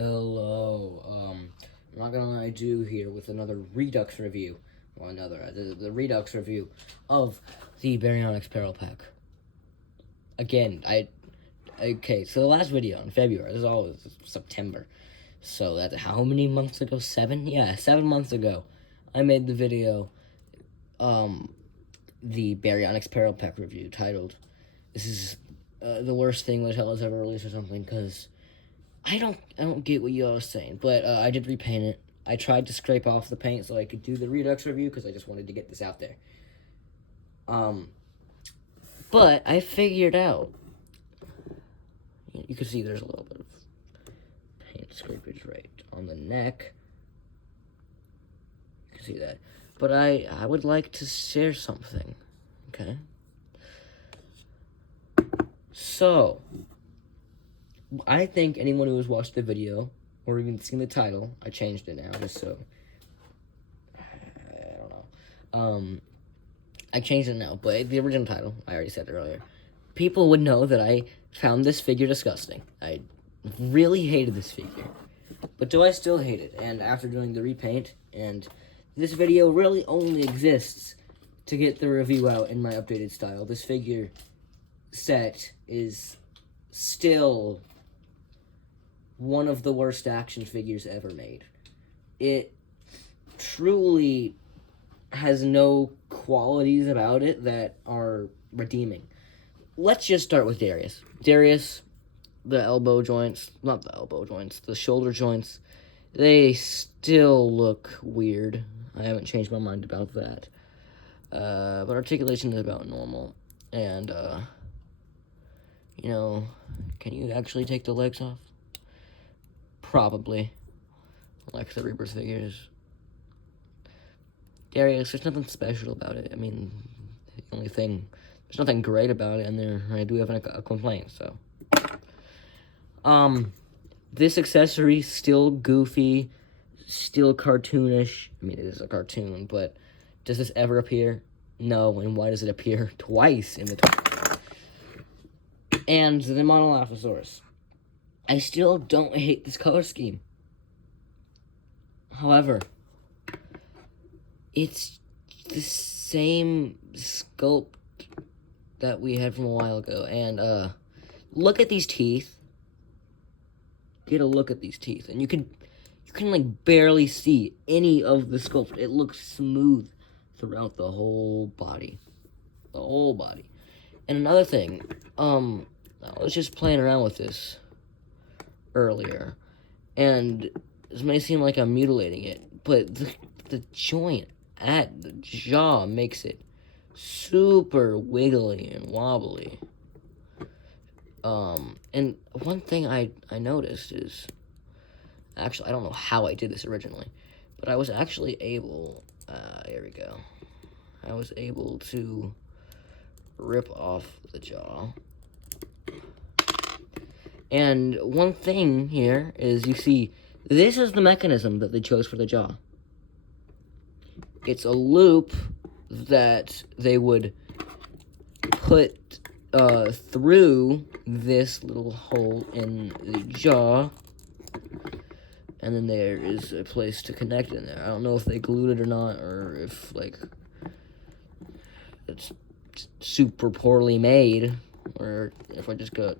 Hello. I'm not gonna lie to you here with another Redux review. Well, the Redux review of the Baryonyx Peril pack. Again, okay, so the last video in February, this is all September. So that's how many months ago? 7? Yeah, 7 months ago. I made the video, the Baryonyx Peril pack review titled, "This is the worst thing Mattel has ever released" or something, because I don't get what you all are saying, but I did repaint it. I tried to scrape off the paint so I could do the Redux review because I just wanted to get this out there. But I figured out. You can see there's a little bit of paint scrapage right on the neck. You can see that. But I would like to share something. Okay. So, I think anyone who has watched the video, or even seen the title, I changed it now, just so, I don't know, I changed it now, but the original title, I already said it earlier, people would know that I found this figure disgusting. I really hated this figure, but do I still hate it? And after doing the repaint, and this video really only exists to get the review out in my updated style. This figure set is still one of the worst action figures ever made. It truly has no qualities about it that are redeeming. Let's just start with Darius. Darius, the elbow joints, not the elbow joints, the shoulder joints, they still look weird. I haven't changed my mind about that. But articulation is about normal. And, can you actually take the legs off? Probably. Like the Rebirth figures. Darius, there's nothing special about it. I mean, the only thing, there's nothing great about it, and I do have a complaint, so. This accessory, still goofy, still cartoonish. I mean, it is a cartoon, but does this ever appear? No, and why does it appear twice in the And the Monolophosaurus. I still don't hate this color scheme. However, it's the same sculpt that we had from a while ago. And, look at these teeth. Get a look at these teeth. And you can like, barely see any of the sculpt. It looks smooth throughout the whole body. The whole body. And another thing, I was just playing around with this earlier, and this may seem like I'm mutilating it, but the joint at the jaw makes it super wiggly and wobbly. And one thing I noticed is, actually, I don't know how I did this originally, but I was actually able, here we go, I was able to rip off the jaw. And one thing here is, you see, this is the mechanism that they chose for the jaw. It's a loop that they would put through this little hole in the jaw, and then there is a place to connect in there. I don't know if they glued it or not, or if, like, it's super poorly made, or if I just got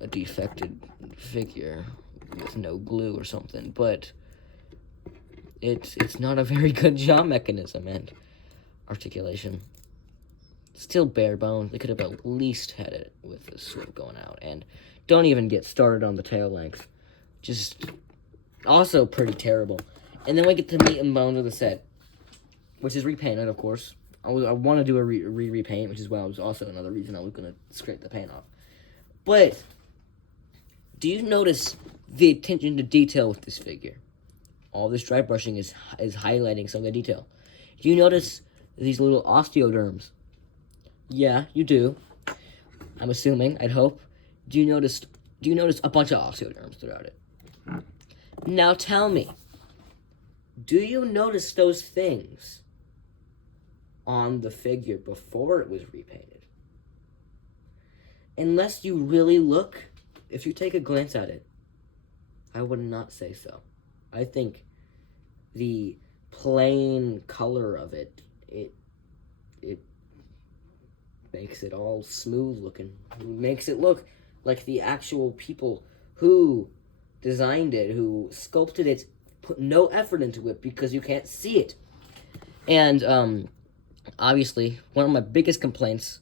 a defected figure with no glue or something, but it's not a very good jaw mechanism, and articulation, still bare bones. They could have at least had it with the swoop going out. And don't even get started on the tail length, just also pretty terrible. And then we get the meat and bones of the set, which is repainted, of course. I want to do a repaint, which is why it was also another reason I was going to scrape the paint off. But do you notice the attention to detail with this figure? All this dry brushing is highlighting some of the detail. Do you notice these little osteoderms? Yeah, you do. I'm assuming, I'd hope. Do you notice a bunch of osteoderms throughout it? Now tell me, do you notice those things on the figure before it was repainted? Unless you really look, if you take a glance at it, I would not say so. I think the plain color of it makes it all smooth looking. It makes it look like the actual people who designed it, who sculpted it, put no effort into it because you can't see it. And obviously, one of my biggest complaints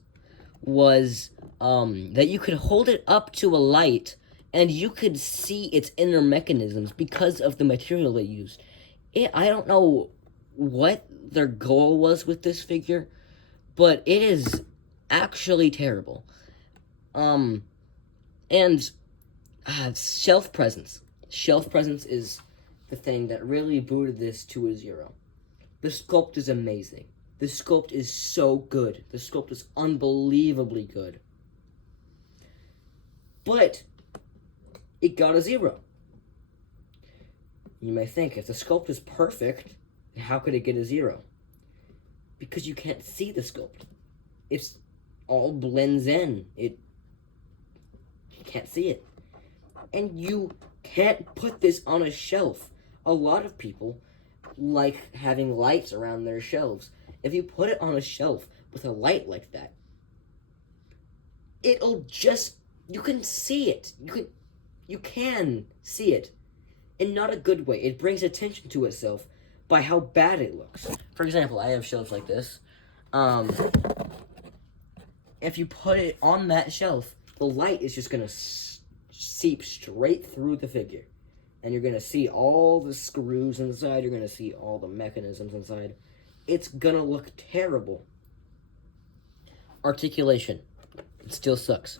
was that you could hold it up to a light and you could see its inner mechanisms because of the material they used. I don't know what their goal was with this figure, but it is actually terrible. And shelf presence. Shelf presence is the thing that really booted this to a 0. The sculpt is amazing. The sculpt is so good. The sculpt is unbelievably good. But it got a 0. You may think, if the sculpt is perfect, how could it get a 0? Because you can't see the sculpt. It's all blends in. You can't see it. And you can't put this on a shelf. A lot of people like having lights around their shelves. If you put it on a shelf with a light like that, it'll just, you can see it. You can see it. In not a good way. It brings attention to itself by how bad it looks. For example, I have shelves like this. If you put it on that shelf, the light is just going to seep straight through the figure. And you're going to see all the screws inside. You're going to see all the mechanisms inside. It's going to look terrible. Articulation. It still sucks.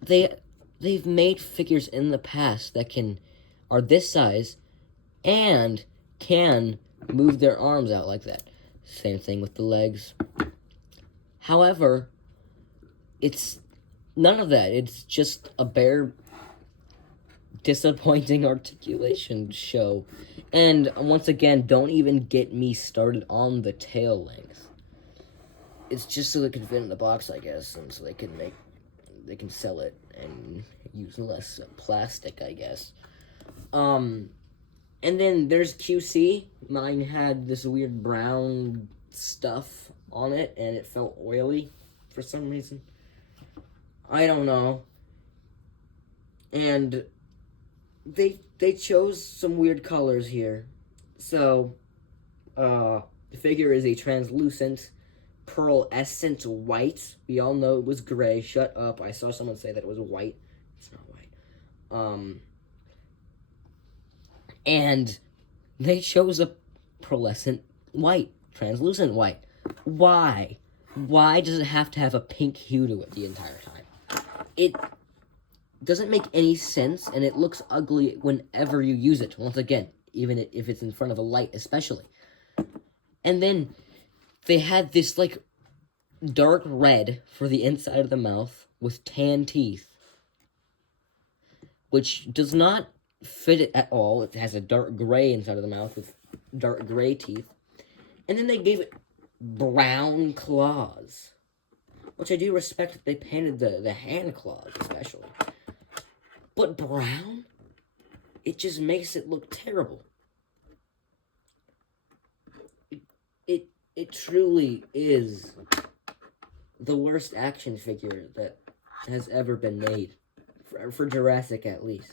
They've made figures in the past that are this size and can move their arms out like that. Same thing with the legs. However, it's none of that. It's just a bare disappointing articulation show. And once again, don't even get me started on the tail length. It's just so they can fit in the box, I guess, and so they can sell it and use less plastic, I guess. And then there's QC. Mine had this weird brown stuff on it, and it felt oily for some reason. I don't know. And they chose some weird colors here. So, the figure is a translucent pearlescent white. We all know it was gray. Shut up. I saw someone say that it was white. It's not white. And they chose a pearlescent white. Translucent white. Why? Why does it have to have a pink hue to it the entire time? It doesn't make any sense, and it looks ugly whenever you use it. Once again, even if it's in front of a light, especially. And then they had this, like, dark red for the inside of the mouth with tan teeth, which does not fit it at all. It has a dark gray inside of the mouth with dark gray teeth. And then they gave it brown claws, which I do respect that they painted the hand claws, especially. But brown? It just makes it look terrible. It truly is the worst action figure that has ever been made. For Jurassic, at least.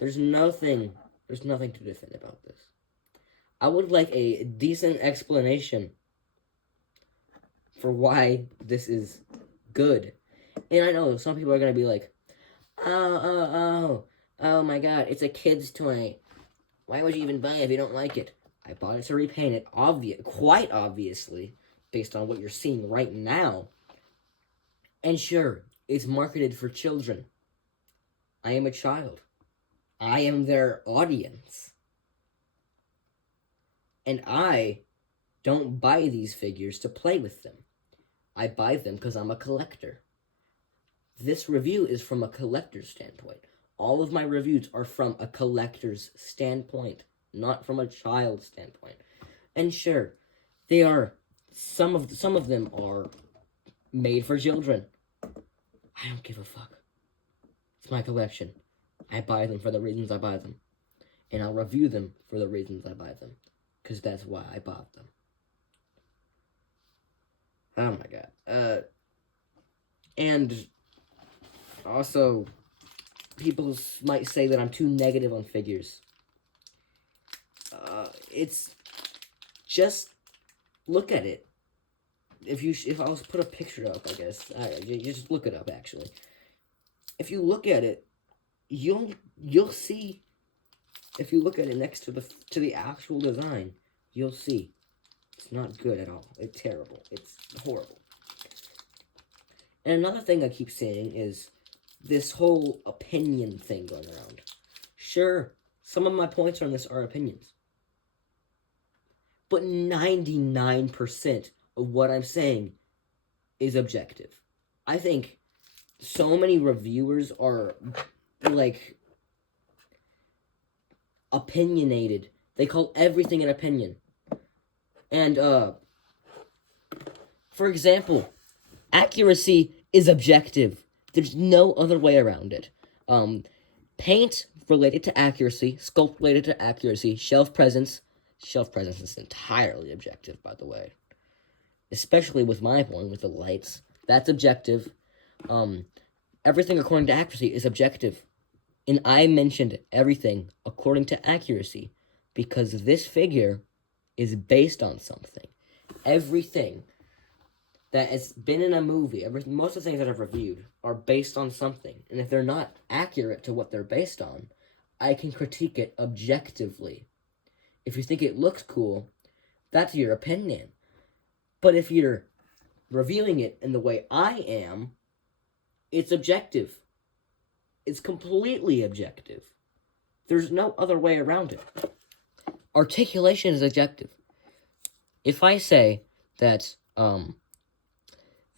There's nothing to defend about this. I would like a decent explanation for why this is good. And I know some people are going to be like, oh my god, it's a kid's toy. Why would you even buy it if you don't like it? I bought it to repaint it, quite obviously, based on what you're seeing right now. And sure, it's marketed for children. I am a child. I am their audience. And I don't buy these figures to play with them. I buy them because I'm a collector. This review is from a collector's standpoint. All of my reviews are from a collector's standpoint, not from a child's standpoint. And sure, they are, some of them are made for children. I don't give a fuck. It's my collection. I buy them for the reasons I buy them. And I'll review them for the reasons I buy them. Because that's why I bought them. Oh my god. And also, people might say that I'm too negative on figures. It's just look at it. If I was to put a picture up, I guess you just look it up. Actually, if you look at it, you'll see. If you look at it next to the actual design, you'll see it's not good at all. It's terrible. It's horrible. And another thing I keep saying is this whole opinion thing going around. Sure, some of my points on this are opinions. But 99% of what I'm saying is objective. I think so many reviewers are, like, opinionated. They call everything an opinion. And, for example, accuracy is objective. There's no other way around it. Paint related to accuracy, sculpt related to accuracy, shelf presence is entirely objective, by the way. Especially with my one, with the lights. That's objective. Everything according to accuracy is objective. And I mentioned everything according to accuracy because this figure is based on something. Everything that has been in a movie, most of the things that I've reviewed are based on something. And if they're not accurate to what they're based on, I can critique it objectively. If you think it looks cool, that's your opinion. But if you're reviewing it in the way I am, it's objective. It's completely objective. There's no other way around it. Articulation is objective. If I say that,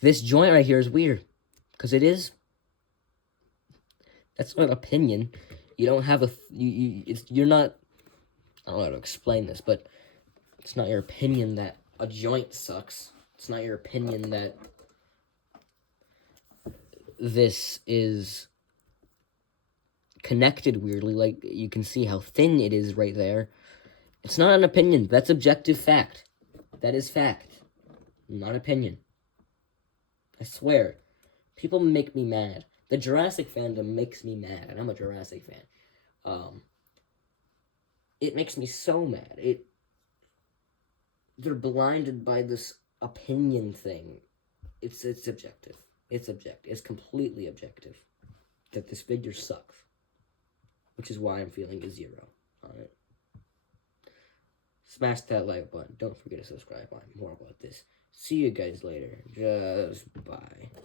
this joint right here is weird, because it is. That's not an opinion. You don't have you're not, I don't know how to explain this, but it's not your opinion that a joint sucks. It's not your opinion that this is connected weirdly, like you can see how thin it is right there. It's not an opinion. That's objective fact. That is fact, not opinion. I swear. People make me mad. The Jurassic fandom makes me mad, and I'm a Jurassic fan. It makes me so mad. They're blinded by this opinion thing. It's objective. It's objective. It's completely objective. That this figure sucks. Which is why I'm feeling a 0 on it. Smash that like button. Don't forget to subscribe. I'm more about this. See you guys later. Just bye.